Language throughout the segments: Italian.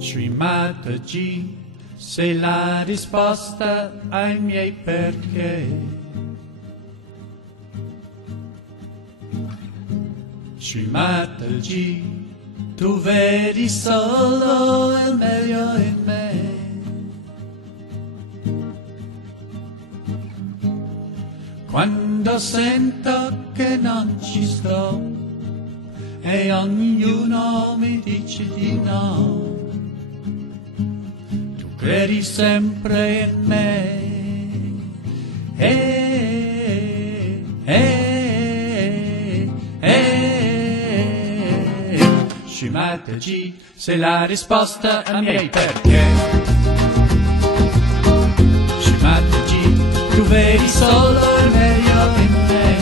Scimatagi, sei la risposta ai miei perché. Scimatagi, tu vedi solo il meglio in me. Quando sento che non ci sto e ognuno mi dice di no, tu credi sempre in me. Scimatagi, sei la risposta ai miei perché. Scimatagi, tu vedi solo il meglio in me.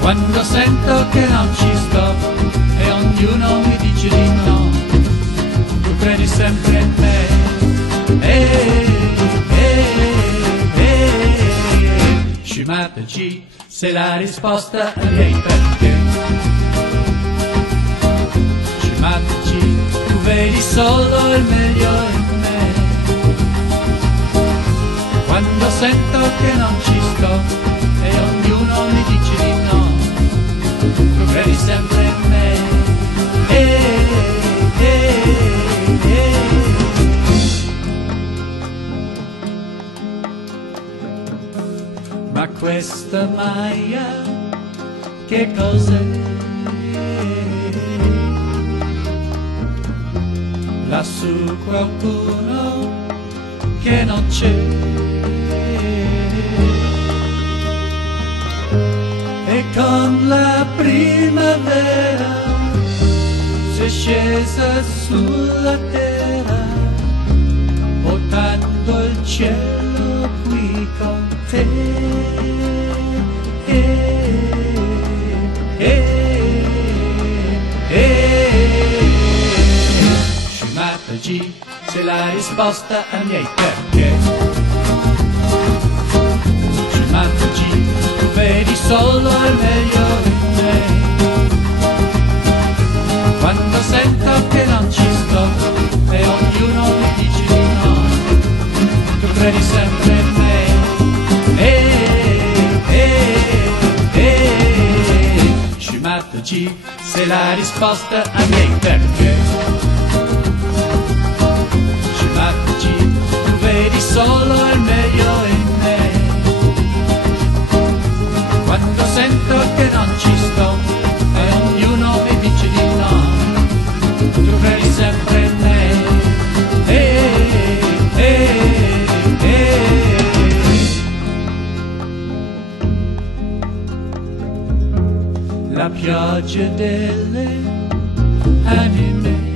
Quando sento che non ci sto e ognuno mi dice di no, tu credi sempre in me. Scimatagi, sei la risposta ai miei perché. Scimatagi, tu vedi solo il meglio in me. Quando sento che non ci sto e ognuno mi dice di no, tu credi sempre in me. Ma questa maglia che cos'è? Lassù qualcuno che non c'è, e con la primavera sei scesa sulla terra, portando il cielo qui con te. Scimatagi, sei la risposta ai miei perché. Scimatagi, tu vedi solo il meglio in me. Quando sento che non ci sto e ognuno mi dice di no, tu credi sempre in me. Scimatagi, sei la risposta ai miei perché. Scimatagi, tu vedi solo il meglio in me. Quando sento che non ci sto e ognuno mi dice di no, tu credi sempre in me. La pioggia delle anime